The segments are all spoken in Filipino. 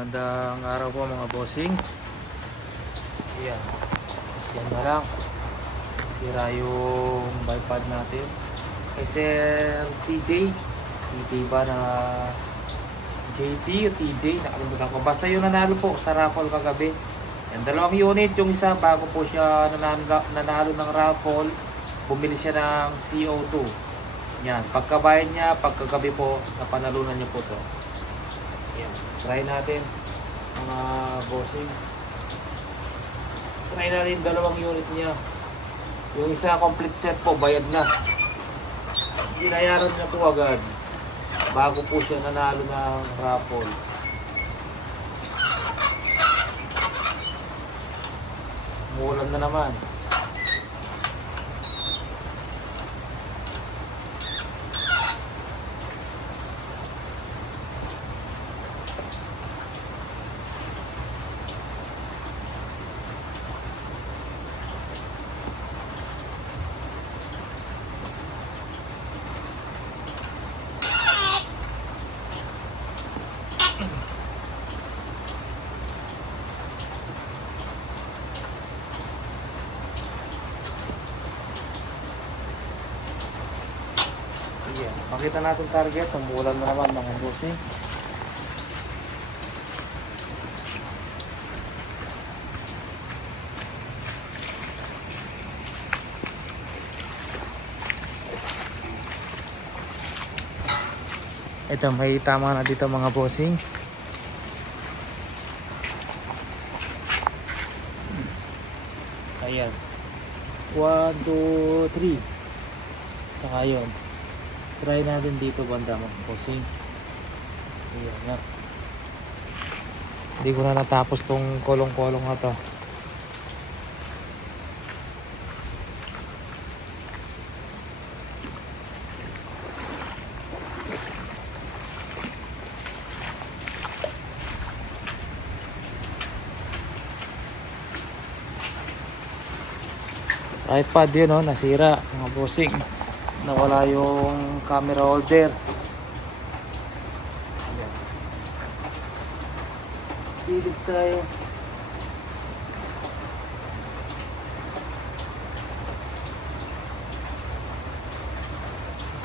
Magandang araw po mga bossing. Ayan. Yan na lang. Sira yung bipod natin. Kay Sir TJ. TJ ba na JP o TJ? Nakalimutan ko. Basta yung nanalo po sa raffle kagabi. Yan, dalawang unit. Yung isa bago po siya nanalo ng raffle, bumili siya ng CO2. Yan. Pagkabayan niya, pagkagabi po, napanalunan niya po to. Yan. Try natin mga bossing. Try natin dalawang unit niya. Yung isa complete set po, bayad na. Binayaran niya po agad bago po siya nanalo ng raffle. Umulan na naman. Yeah. Makita natin target, umulan na naman mga bossing. Ito, may tama na dito mga bossing. Ayan. 1, 2, 3. Saka yun. Try natin dito banda mga bossing. Ayan nga. Hindi ko na natapos tong kolong-kolong na to. iPad yun, oh, nasira mga bossing. Nawala yung camera holder. Ayan. Silip tayo.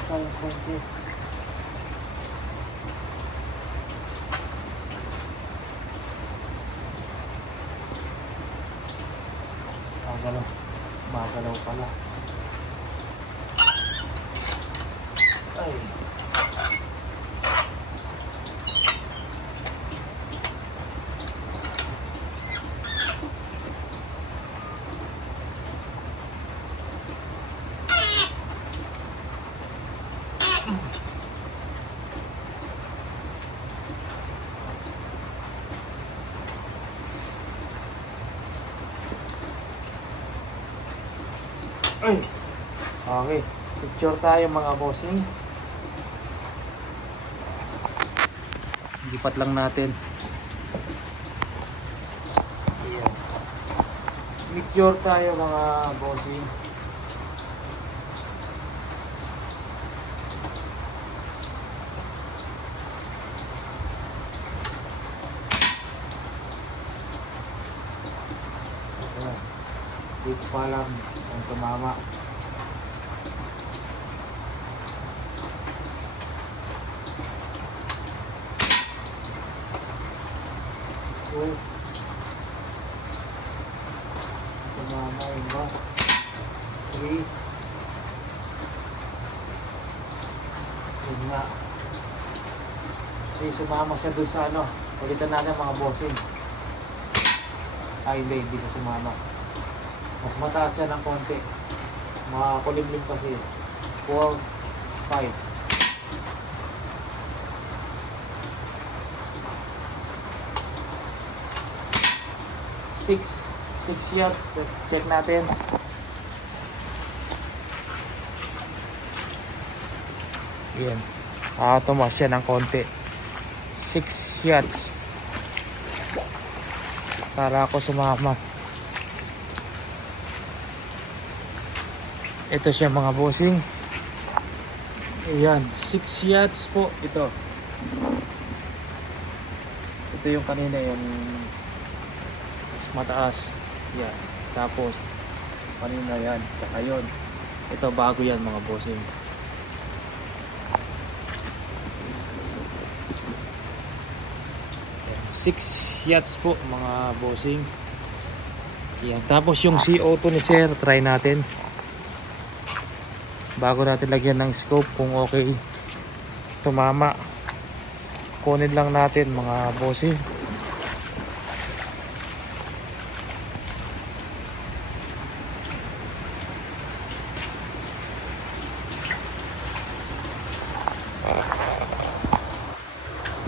Sayang konti. Magalaw pala. Ay. Ay. Okay. Picture tayo mga bossing. Lipat lang natin. Ayan. Picture tayo mga bossing. Ayan. Dito pa lang ang tumama. Tumama yun ba? 3. Yun nga. Kasi sumama siya dun sa ano. Palitan natin mga bossing. Ay hindi ko sumama. Mas mataas siya ng konti. Makakulimlim kasi. 4, 5. 6 yards. Check natin. Yan. Tumaas siya ng konti. 6 yards. Para ako sumama. Ito siya mga bossing. Ayan. 6 yards po ito. Ito yung kanina yung mas mataas. Yan. Tapos kanina yan. Tsaka yun. Ito bago yan mga bossing. 6 yachts po mga bossing. Yan. Tapos yung CO2 ni sir, try natin. Bago natin lagyan ng scope kung okay. Tumama. Kunin lang natin mga bossing.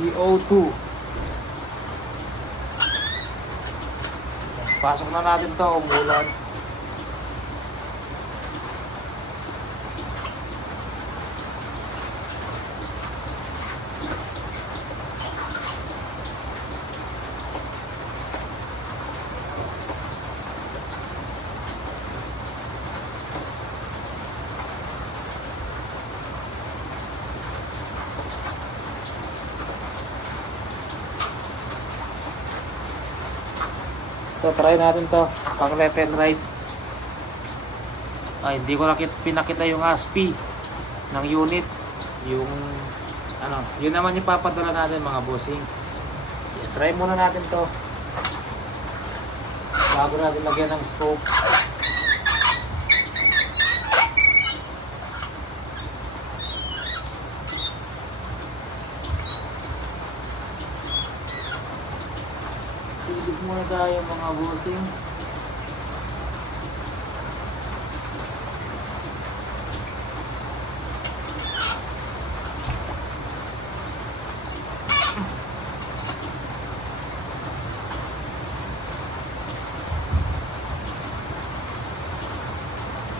CO2. Pasok na natin to, umulan. So try natin to, pang left and right. Ay, hindi ko pinakita yung ASPI ng unit. Yung ano, yun naman yung papadala natin mga bossing. Try muna natin to bago natin lagyan ng scope. Silip muna tayo mga bossing.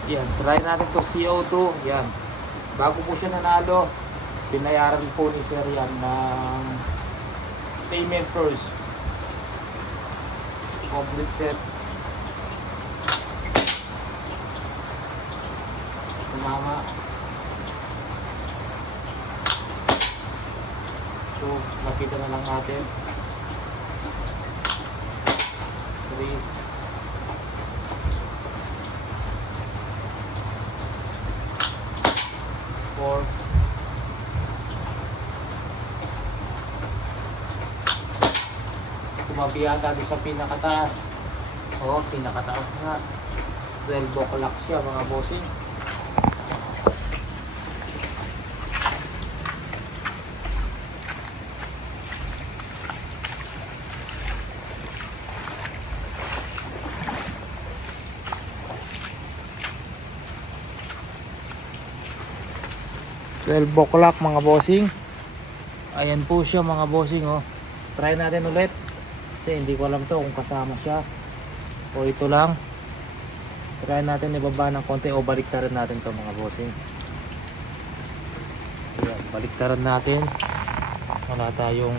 Yan, try natin to CO2. Yan. Bago po siya nanalo, binayaran po ni sir yan ng payment first. Complete set. Tumama. So, nakita na lang natin. 3. Tumabihan tayo sa pinakataas. Oo, pinakataas nga. 12 o'clock siya mga bossing. $12 mga bossing. Ayan po siya mga bossing oh. Try natin ulit. Kasi hindi ko alam to kung kasama siya o ito lang. Try natin ibaba ng konti o baliktaran natin to mga bossing. Ayan, baliktaran natin. Wala tayong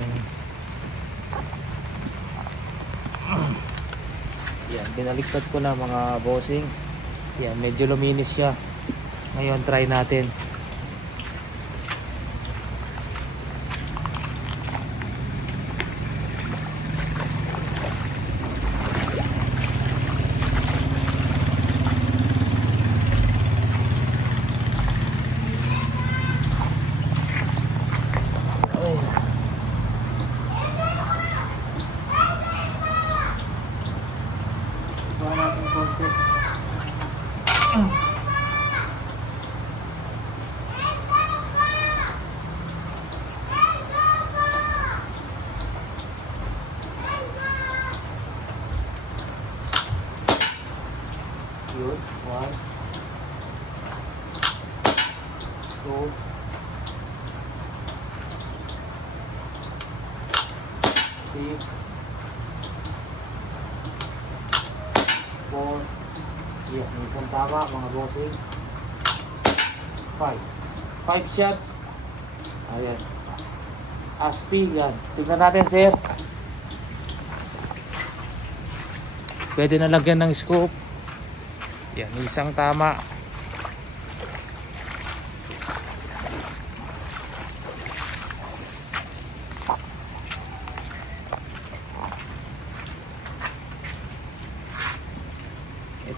yan, binaliktad ko na mga bossing. Yan, medyo luminis siya. Ngayon try natin. Yun, 1 2 3 4 yan, isang tama mga bossing. 5 shots. Ayan, ASPI yan. Tignan natin sir. Pwede na lagyan ng scope. Yan, isang tama.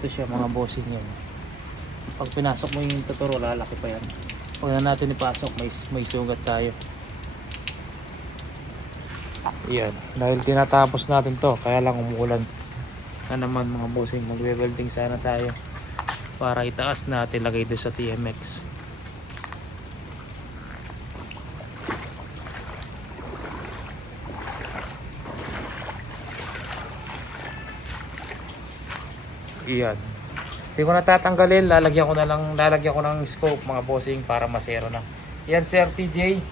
ito siya mga bossing yan. Pag pinasok mo yung tuturo, lalaki pa yan. Pag na natin ipasok, may sugat tayo. Yan, dahil tinatapos natin to, kaya lang umuulan na naman mga bossing. Magwe-welding sana tayo para itaas natin, lagay doon sa TMX. Iyan. Hindi ko natatanggalin, lalagyan ko ng scope mga bossing para masero na. Yan sir TJ.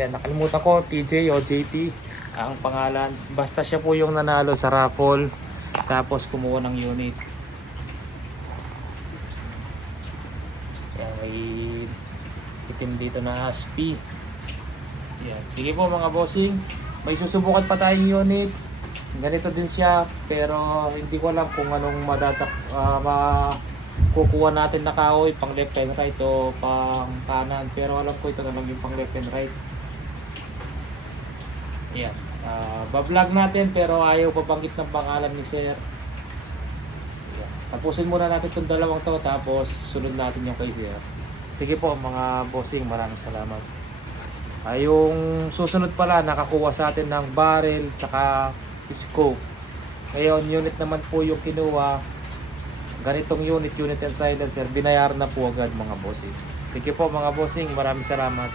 Yan, nakalimutan ko TJ o JT ang pangalan. Basta siya po yung nanalo sa raffle tapos kumuha ng unit. Yan, may itim dito na ASP. Yan. Sige po mga bossing, may susubukan pa tayong unit. Ganito din siya pero hindi ko alam kung anong makukuha natin na kahoy, pang left and right o pang kanan, pero alam ko ito na lang yung pang left and right. Yan, bablog natin pero ayaw pabanggit ng pangalan ni sir. Yan. Tapusin muna natin itong dalawang to tapos sunod natin yung kay sir. Sige po mga bossing, maraming salamat. Yung susunod pala nakakuha sa atin ng barrel tsaka scope. Ngayon unit naman po yung kinuha. Ganitong unit and silencer, binayaran na po agad mga bossing. Sige po mga bossing, maraming salamat.